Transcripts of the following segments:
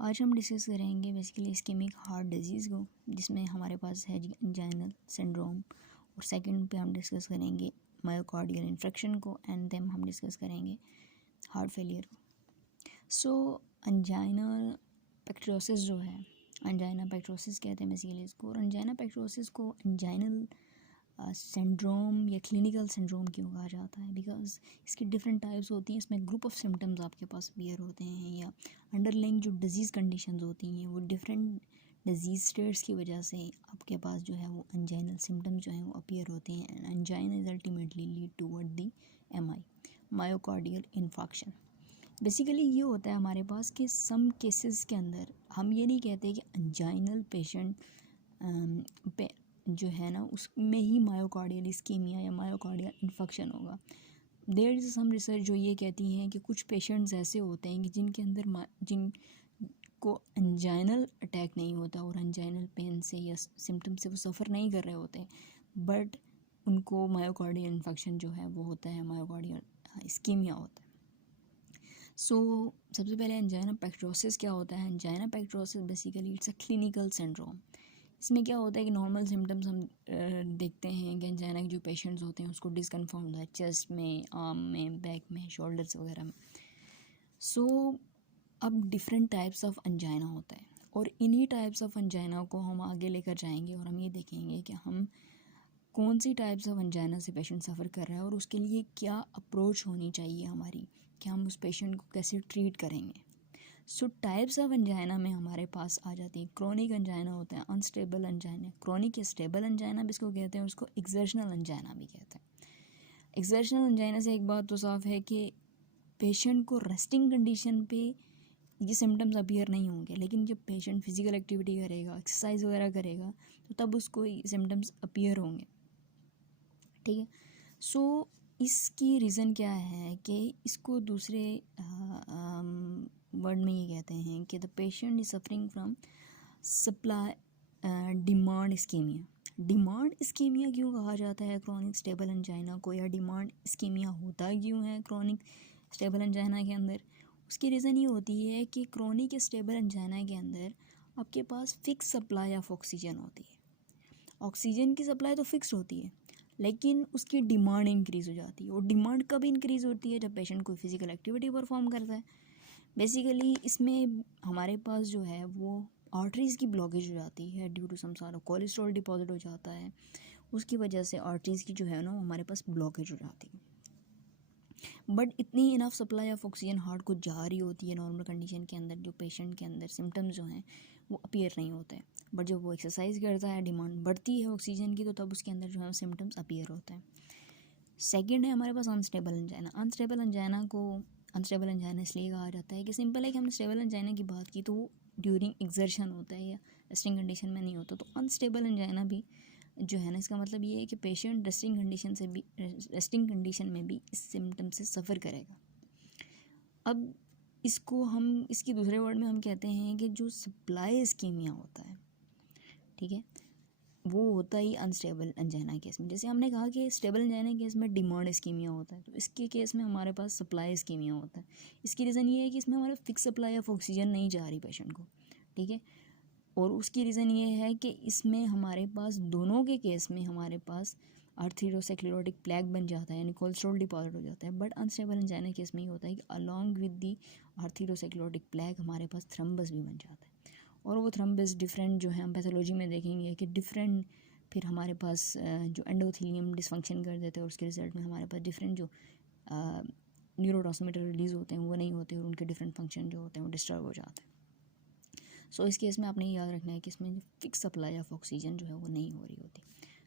आज हम डिस्कस करेंगे बेसिकली इस्केमिक हार्ट डिजीज़ को, जिसमें हमारे पास है जी एंजाइनल सिंड्रोम। और सेकंड पे हम डिस्कस करेंगे मायोकार्डियल इन्फेक्शन को, एंड देन हम डिस्कस करेंगे हार्ट फेलियर को। सो एंजाइनल पेक्टोसिस जो है, एंजाइना पेक्टोसिस कहते हैं बेसिकली इसको। और एंजाइना पेक्टोसिस को एंजाइनल सिंड्रोम या क्लिनिकल सिंड्रोम क्यों कहा जाता है? बिकॉज इसकी डिफरेंट टाइप्स होती हैं। इसमें ग्रुप ऑफ सिम्टम्स आपके पास अपीयर होते हैं, या अंडरलाइंग जो डिजीज़ कंडीशंस होती हैं वो डिफरेंट डिजीज़ स्टेट्स की वजह से आपके पास जो है वो एंजाइनल सिम्टम्स जो हैं वो अपीयर होते हैं। And angina is ultimately lead toward the MI, myocardial infarction. Basically ये होता है हमारे पास कि सम केसेस के अंदर हम ये नहीं कहते कि एंजाइनल पेशेंट पे जो है ना उसमें ही मायोकार्डियल इस्कीमिया या मायोकार्डियल इन्फेक्शन होगा। देयर इज़ सम रिसर्च जो ये कहती हैं कि कुछ पेशेंट्स ऐसे होते हैं कि जिनके अंदर जिनको एंजाइनल अटैक नहीं होता और एंजाइनल पेन से या सिम्टम से वो सफ़र नहीं कर रहे होते, बट उनको मायोकार्डियल इन्फेक्शन जो है वो होता है, मायोकार्डियल इस्कीमिया होता है। सो सबसे पहले एंजाइना पेक्टोसिस क्या होता है? Angina pectoris basically it's a clinical syndrome. इसमें क्या होता है कि नॉर्मल सिम्टम्स हम देखते हैं कि एंजाइना के जो पेशेंट्स होते हैं उसको डिसकन्फर्म होता है चेस्ट में, आर्म में, बैक में, शोल्डर्स वगैरह में। सो अब डिफरेंट टाइप्स ऑफ एंजाइना होता है, और इन्हीं टाइप्स ऑफ एंजाइना को हम आगे लेकर जाएंगे और हम ये देखेंगे कि हम कौन सी टाइप्स ऑफ एंजाइना से पेशेंट सफ़र कर रहा है और उसके लिए क्या अप्रोच होनी चाहिए हमारी, कि हम उस पेशेंट को कैसे ट्रीट करेंगे। सो टाइप्स ऑफ एंजाइना में हमारे पास आ जाती है क्रोनिक एंजाइना होता है, अनस्टेबल एंजाइना, क्रोनिक या स्टेबल एंजाइना भी इसको कहते हैं, उसको एक्सर्शनल एंजाइना भी कहते हैं। एक्सर्शनल एंजाइना से एक बात तो साफ है कि पेशेंट को रेस्टिंग कंडीशन पे ये सिम्टम्स अपीयर नहीं होंगे, लेकिन जब पेशेंट फिजिकल एक्टिविटी करेगा, एक्सरसाइज वगैरह करेगा, तो तब उसको सिम्टम्स अपीयर होंगे। ठीक है। सो इसकी रीज़न क्या है कि इसको दूसरे वर्ड में ये कहते हैं कि the patient is suffering from supply demand ischaemia. Demand ischaemia क्यों कहा जाता है क्रोनिक स्टेबल एंजाइना को, या डिमांड इस्कीमिया होता क्यों है क्रोनिक स्टेबल एंजाइना के अंदर? उसकी रीज़न ये होती है कि क्रोनिक स्टेबल एंजाइना के अंदर आपके पास फिक्स सप्लाई ऑफ ऑक्सीजन होती है। ऑक्सीजन की सप्लाई तो फिक्स होती है, लेकिन उसकी डिमांड इंक्रीज़ हो जाती है। और डिमांड कब इंक्रीज़ होती है? जब पेशेंट कोई फिजिकल एक्टिविटी परफॉर्म करता है। बेसिकली इसमें हमारे पास जो है वो आर्टरीज़ की ब्लॉकेज हो जाती है due to some sort of cholesterol deposit हो जाता है, उसकी वजह से आर्टरीज़ की जो है ना हमारे पास ब्लॉकेज हो जाती है। बट इतनी enough supply of oxygen heart को जा रही होती है नॉर्मल कंडीशन के अंदर, जो पेशेंट के अंदर सिम्टम्स जो हैं वो अपीयर नहीं होते हैं। बट जब वो एक्सरसाइज करता है, डिमांड बढ़ती है ऑक्सीजन की, तो तब उसके अंदर जो है सिम्टम्स अपीयर होते हैं। सेकेंड है हमारे पास अनस्टेबल एंजाइना। अनस्टेबल एंजाइना को अनस्टेबल एंजाइना इसलिए कहा जाता है कि सिंपल है कि हमने स्टेबल एंजाइना की बात की तो वो ड्यूरिंग एक्सर्शन होता है या रेस्टिंग कंडीशन में नहीं होता। तो अनस्टेबल एंजाइना भी जो है ना, इसका मतलब ये है कि पेशेंट रेस्टिंग कंडीशन में भी इस सिम्टम से सफ़र करेगा। अब इसको हम इसकी दूसरे वर्ड में हम कहते हैं कि जो सप्लाई इस्कीमिया होता है, ठीक है, वो होता ही अनस्टेबल एंजाइना केस में। जैसे हमने कहा कि स्टेबल एंजाइना केस में डिमांड इस्कीमिया होता है, तो इसके केस में हमारे पास सप्लाई इस्कीमिया होता है। इसकी रीज़न ये है कि इसमें हमारा फिक्स सप्लाई ऑफ ऑक्सीजन नहीं जा रही पेशेंट को, ठीक है। और उसकी रीज़न ये है कि इसमें हमारे पास दोनों के केस में हमारे पास आर्थीरोस्क्लेरोटिक प्लेग बन जाता है, यानी कोलेस्ट्रॉल डिपॉजिट हो जाता है। बट अनस्टेबल एंजाइना केस में ये होता है कि अलॉन्ग विद दी आर्थीरोस्क्लेरोटिक प्लेग हमारे पास थ्रम्बस भी बन जाता है। और वो थ्रम्बस डिफरेंट जो है हम पैथोलॉजी में देखेंगे कि डिफरेंट, फिर हमारे पास जो एंडोथेलियम डिसफंक्शन कर देते हैं, और उसके रिजल्ट में हमारे पास डिफरेंट जो न्यूरोट्रांसमीटर रिलीज़ होते हैं वो नहीं होते, और उनके डिफरेंट फंक्शन जो होते हैं वो डिस्टर्ब हो जाते हैं। सो इस केस में आपने याद रखना है कि इसमें फिक्स सप्लाई ऑफ ऑक्सीजन जो है वो नहीं हो रही होती।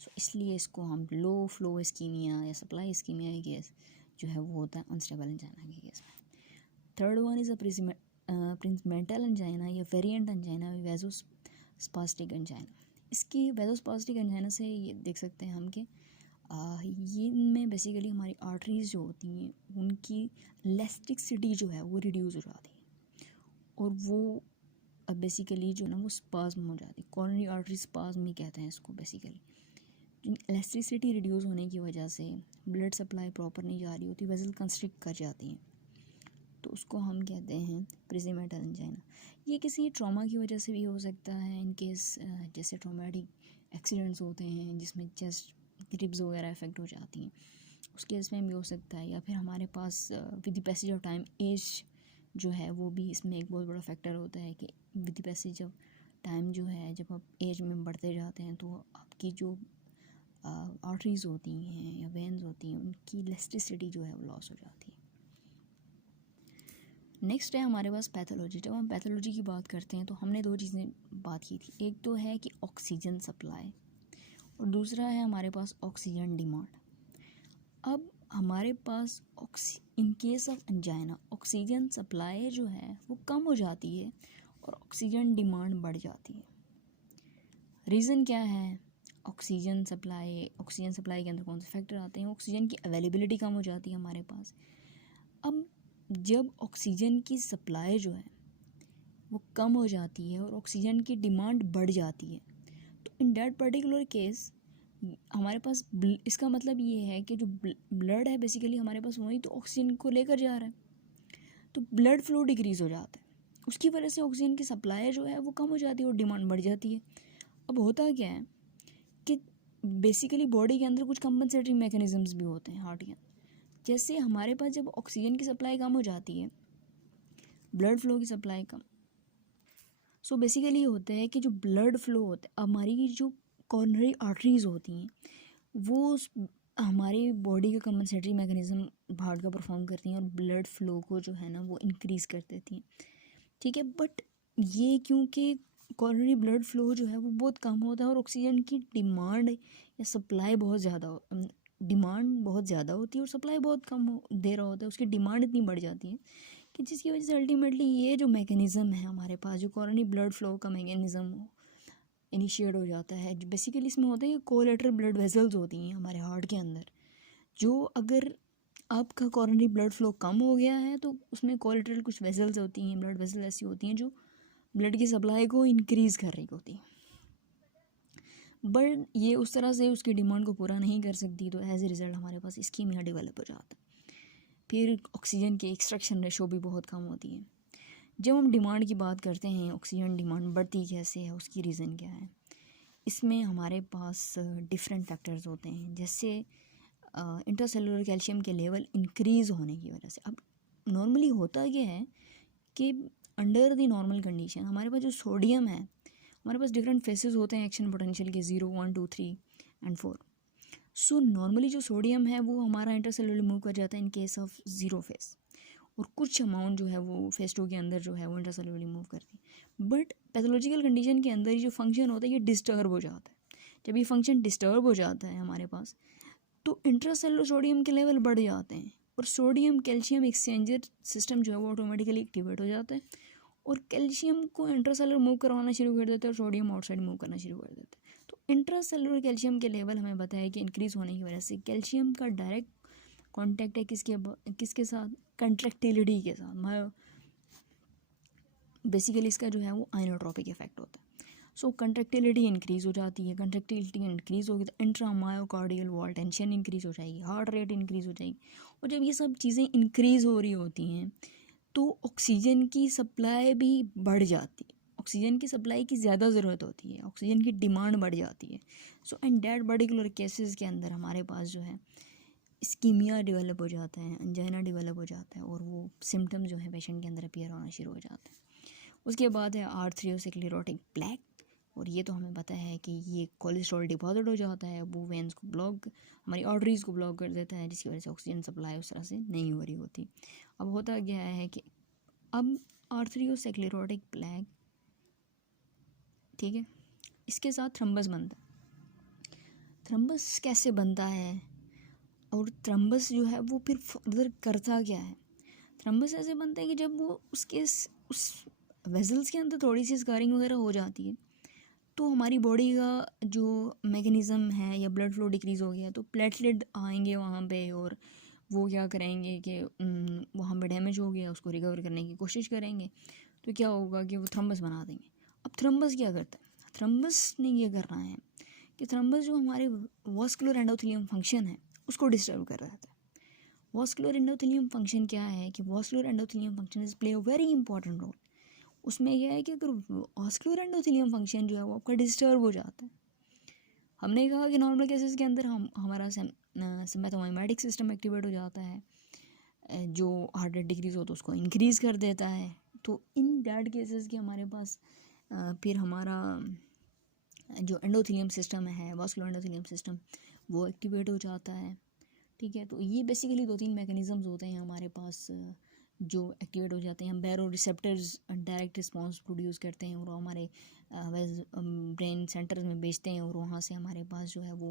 सो इसलिए इसको हम लो फ्लो इस्कीमिया या सप्लाई इस्कीमिया के केस जो है वो होता है अनस्टेबल एंजाइना के केस में। Third one is a Prinzmetal angina या वेरिएंट एंजाइना, वेज़ोस्पास्टिक एंजाइना। इसकी वेज़ोस्पास्टिक एंजाइना से ये देख सकते हैं हम कि ये में बेसिकली हमारी आर्टरीज़ जो होती हैं उनकी इलास्टिसिटी जो है वो रिड्यूस हो जाती है, और वो अब बेसिकली जो ना वो स्पाज्म हो जाती है। कॉरोनरी आर्टरी स्पाज्म ही कहते हैं इसको। बेसिकली इलास्टिसिटी रिड्यूस होने की वजह से ब्लड सप्लाई प्रॉपर नहीं जा रही होती, वेसल कंस्ट्रिक्ट कर जाती हैं। तो उसको हम कहते हैं प्रीमेटल एंजाइना। ये किसी ट्रॉमा की वजह से भी हो सकता है, इन केस जैसे ट्रॉमेटिक एक्सीडेंट्स होते हैं जिसमें चेस्ट रिब्स वगैरह इफेक्ट हो जाती हैं, उस केस में भी हो सकता है। या फिर हमारे पास with the passage of time as जो है वो भी इसमें एक बहुत बड़ा फैक्टर होता है कि with the passage of time जो है, जब आप एज में बढ़ते जाते हैं तो आपकी जो आर्टरीज होती हैं या वेन्स होती हैं उनकी इलास्टिसिटी जो है वो लॉस हो जाती है। नेक्स्ट है हमारे पास पैथोलॉजी। जब हम पैथोलॉजी की बात करते हैं तो हमने दो चीज़ें बात की थी, एक तो है कि ऑक्सीजन सप्लाई और दूसरा है हमारे पास ऑक्सीजन डिमांड। अब हमारे पास in case of angina oxygen supply जो है वो कम हो जाती है और ऑक्सीजन डिमांड बढ़ जाती है। रीज़न क्या है? ऑक्सीजन सप्लाई के अंदर कौन से फैक्टर आते हैं? ऑक्सीजन की अवेलेबिलिटी कम हो जाती है हमारे पास। अब जब ऑक्सीजन की सप्लाई जो है वो कम हो जाती है और ऑक्सीजन की डिमांड बढ़ जाती है, तो इन दैट पर्टिकुलर केस हमारे पास इसका मतलब ये है कि जो ब्लड है बेसिकली हमारे पास वही तो ऑक्सीजन को लेकर जा रहा है, तो ब्लड फ्लो डिक्रीज़ हो जाता है। उसकी वजह से ऑक्सीजन की सप्लाई जो है वो कम हो जाती है और डिमांड बढ़ जाती है। अब होता क्या है कि बेसिकली बॉडी के अंदर कुछ कंपनसेटरी मैकेनिज़म्स भी होते हैं हार्ट के अंदर। जैसे हमारे पास जब ऑक्सीजन की सप्लाई कम हो जाती है, ब्लड फ्लो की सप्लाई कम, सो बेसिकली ये होता है कि जो ब्लड फ्लो होता है, हमारी जो कॉर्नरी आर्टरीज होती हैं वो हमारी बॉडी का कंपनसेटरी मैकेनिज़्म हार्ट का परफॉर्म करती हैं और ब्लड फ्लो को जो है ना वो इंक्रीज़ कर देती हैं, ठीक है। बट ये क्योंकि कॉर्नरी ब्लड फ्लो जो है वो बहुत कम होता है और ऑक्सीजन की डिमांड या सप्लाई डिमांड बहुत ज़्यादा होती है और सप्लाई बहुत कम दे रहा होता है, उसकी डिमांड इतनी बढ़ जाती है कि जिसकी वजह से अल्टीमेटली ये जो मैकेनिज़्म है हमारे पास, जो कॉर्नरी ब्लड फ्लो का मैकेनिज़्म इनिशिएट हो जाता है, बेसिकली इसमें होता है कि कोलेटरल ब्लड वेसल्स होती हैं हमारे हार्ट के अंदर, जो अगर आपका कॉर्नरी ब्लड फ्लो कम हो गया है तो उसमें कोलेटरल कुछ वेसल्स होती हैं, ब्लड वेसल ऐसी होती हैं जो ब्लड की सप्लाई को इंक्रीज़ कर रही होती है, बट ये उस तरह से उसकी डिमांड को पूरा नहीं कर सकती, तो एज ए रिज़ल्ट हमारे पास इस्कीमिया डेवलप हो जाता है। फिर ऑक्सीजन की एक्सट्रैक्शन रेशो भी बहुत कम होती है। जब हम डिमांड की बात करते हैं, ऑक्सीजन डिमांड बढ़ती कैसे है, उसकी रीज़न क्या है? इसमें हमारे पास डिफरेंट फैक्टर्स होते हैं, जैसे इंट्रासेलुलर कैल्शियम के लेवल इंक्रीज़ होने की वजह से। अब नॉर्मली होता क्या है कि अंडर द नॉर्मल कंडीशन हमारे पास जो सोडियम है, हमारे पास डिफरेंट फेसेस होते हैं एक्शन पोटेंशियल के, 0, 1, 2, 3 एंड 4। सो नॉर्मली जो सोडियम है वो हमारा इंटरसेलुलर मूव कर जाता है इन केस ऑफ 0 फेस, और कुछ अमाउंट जो है वो फेस 2 के अंदर जो है वो इंटरसेलुलर मूव करती है। बट पैथोलॉजिकल कंडीशन के अंदर ये जो फंक्शन होता है ये डिस्टर्ब हो जाता है। जब ये फंक्शन डिस्टर्ब हो जाता है हमारे पास, तो इंट्रासेलुलर सोडियम के लेवल बढ़ जाते हैं और सोडियम कैल्शियम एक्सचेंजर सिस्टम जो है वो ऑटोमेटिकली एक्टिवेट हो जाता है और कैल्शियम को इंट्रासेलुलर मूव करवाना शुरू कर देता है और सोडियम आउटसाइड मूव करना शुरू कर देता है। तो इंट्रासेलुलर कैल्शियम के लेवल हमें पता है कि इंक्रीज़ होने की वजह से कैल्शियम का डायरेक्ट कॉन्टैक्ट है किसके साथ? कंट्रैक्टिलिटी के साथ। बेसिकली इसका जो है वो आइनोट्रोपिक इफेक्ट होता है। सो कंट्रैक्टिलिटी इंक्रीज़ हो जाती है, कंट्रैक्टिलिटी इंक्रीज़ होगी तो इंट्रामायोकार्डियल वॉल टेंशन इंक्रीज़ हो जाएगी, हार्ट रेट इंक्रीज़ हो जाएगी, और जब ये सब चीज़ें इंक्रीज़ हो रही होती हैं तो ऑक्सीजन की सप्लाई भी बढ़ जाती है, ऑक्सीजन की सप्लाई की ज़्यादा ज़रूरत होती है, ऑक्सीजन की डिमांड बढ़ जाती है। सो इन दैट पर्टिकुलर केसेस के अंदर हमारे पास जो है इस्कीमिया डेवलप हो जाता है, एंजाइना डेवलप हो जाता है और वो सिम्टम जो है पेशेंट के अंदर अपीयर होना शुरू हो जाता है। उसके बाद है आर्थरियोस्क्लेरोटिक प्लेक, और ये तो हमें पता है कि ये कोलेस्ट्रॉल डिपॉजिट हो जाता है, वो वेंस को ब्लॉक, हमारी आर्टरीज़ को ब्लॉक कर देता है, जिसकी वजह से ऑक्सीजन सप्लाई उस तरह से नहीं हो रही होती। अब होता क्या है कि अब आर्थरियोस्क्लेरोटिक प्लेक, ठीक है, इसके साथ थ्रम्बस बनता है। थ्रम्बस कैसे बनता है और थ्रम्बस जो है वो फिर फर्दर करता क्या है? थ्रम्बस ऐसे बनता है कि जब वो उस वेसल्स के अंदर थोड़ी सी स्कारिंग वगैरह हो जाती है तो हमारी बॉडी का जो मैकेनिज़्म है या ब्लड फ्लो डिक्रीज़ हो गया तो प्लेटलेट आएंगे वहाँ पे और वो क्या करेंगे कि वहाँ पे डैमेज हो गया उसको रिकवर करने की कोशिश करेंगे, तो क्या होगा कि वो थ्रम्बस बना देंगे। अब थ्रम्बस क्या करता है? थ्रम्बस ने ये करना है कि थ्रम्बस जो हमारे वास्कुलर एंडोथेलियम फंक्शन है उसको डिस्टर्ब कर रहा था। वास्कुलर एंडोथेलियम फंक्शन क्या है कि vascular endothelium function is play a very important role. उसमें यह है कि अगर वास्कुलर एंडोथेलियम फंक्शन जो है वो आपका डिस्टर्ब हो जाता है, हमने कहा कि नॉर्मल केसेस के अंदर हमारा सिम्पैथोमाइमेटिक सिस्टम एक्टिवेट हो जाता है, जो हार्ट रेट डिक्रीज हो तो उसको इंक्रीज़ कर देता है। तो इन दैट केसेस के हमारे पास फिर हमारा जो एंडोथेलियम सिस्टम है, वास्कुलर एंडोथेलियम सिस्टम, वो एक्टिवेट हो जाता है। ठीक है, तो ये बेसिकली 2-3 मैकेनिज़म्स होते हैं हमारे पास जो एक्टिवेट हो जाते हैं। हम बैरो रिसेप्टर्स डायरेक्ट रिस्पॉन्स प्रोड्यूस करते हैं और हमारे ब्रेन सेंटर्स में भेजते हैं और वहाँ से हमारे पास जो है वो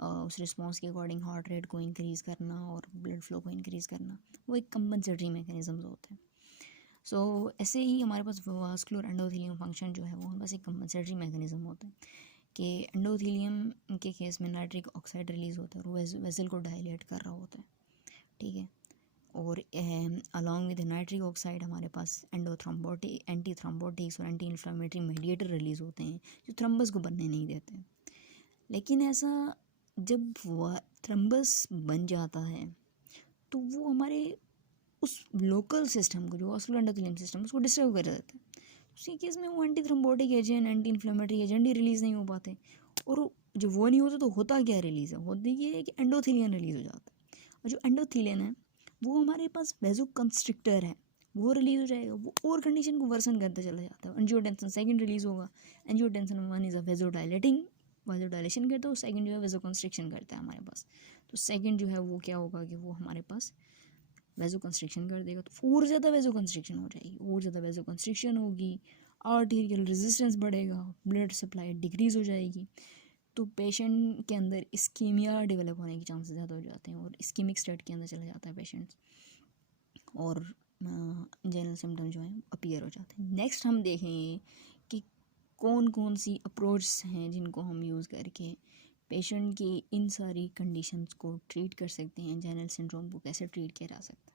उस रिस्पॉन्स के अकॉर्डिंग हार्ट रेट को इंक्रीज़ करना और ब्लड फ्लो को इंक्रीज़ करना, वो एक कंपनसेटरी मैकेनिज़म्स होते हैं। सो ऐसे ही हमारे पास वास्कुलर एंडोथेलियम फंक्शन जो है वो हमारे पास एक कंपनसेटरी मैकेनिज़्म होता है कि एंडोथेलियम के केस में नाइट्रिक ऑक्साइड रिलीज़ होता है और वेसल को डायलेट कर रहा होता है। ठीक है, और अलॉन्ग विद नाइट्रिक ऑक्साइड हमारे पास एंटी थ्रोम्बोटिक्स और एंटी इन्फ्लामेटरी मेडिएटर रिलीज़ होते हैं जो थ्रम्बस को बनने नहीं देते। लेकिन ऐसा जब थ्रम्बस बन जाता है तो वो हमारे उस लोकल सिस्टम को, जो वास्कुलर एंडोथेलियम सिस्टम, उसको डिस्टर्ब कर देता है। उसी केस में वो anti thrombotic agent, anti inflammatory agent ही रिलीज़ नहीं हो पाते। और जब वो नहीं होता तो होता क्या रिलीज़ है, होता ये है कि एंडोथेलियन रिलीज़ हो जाता है। और जो एंडोथेलियन है वो हमारे पास वेजो कंस्ट्रिक्टर है, वो रिलीज़ हो जाएगा, वो और कंडीशन को वर्सन करते चला जाता है। एंजियोटेंसिन सेकंड रिलीज़ होगा। Angiotensin 1 is a vasodilating, vasodilation करता है, और सेकंड जो है वेजो कंस्ट्रिक्शन करता है हमारे पास। तो सेकंड जो है वो क्या होगा कि वो हमारे पास वेजो कंस्ट्रिक्शन कर देगा, तो और ज़्यादा वेजो कंस्ट्रिक्शन हो जाएगी। और ज़्यादा वेजो कंस्ट्रिक्शन होगी, आर्टीरियल रेजिस्टेंस बढ़ेगा, ब्लड सप्लाई डिक्रीज़ हो जाएगी। तो पेशेंट के अंदर इस्कीमिया डेवलप होने के चांसेस ज़्यादा हो जाते हैं और इस्कीमिक स्टेट के अंदर चला जाता है पेशेंट्स, और जनरल सिम्टम जो हैं अपीयर हो जाते हैं। नेक्स्ट हम देखेंगे कि कौन कौन सी अप्रोच हैं जिनको हम यूज़ करके पेशेंट की इन सारी कंडीशंस को ट्रीट कर सकते हैं, जनरल सिंड्रोम को कैसे ट्रीट किया जा सकता है।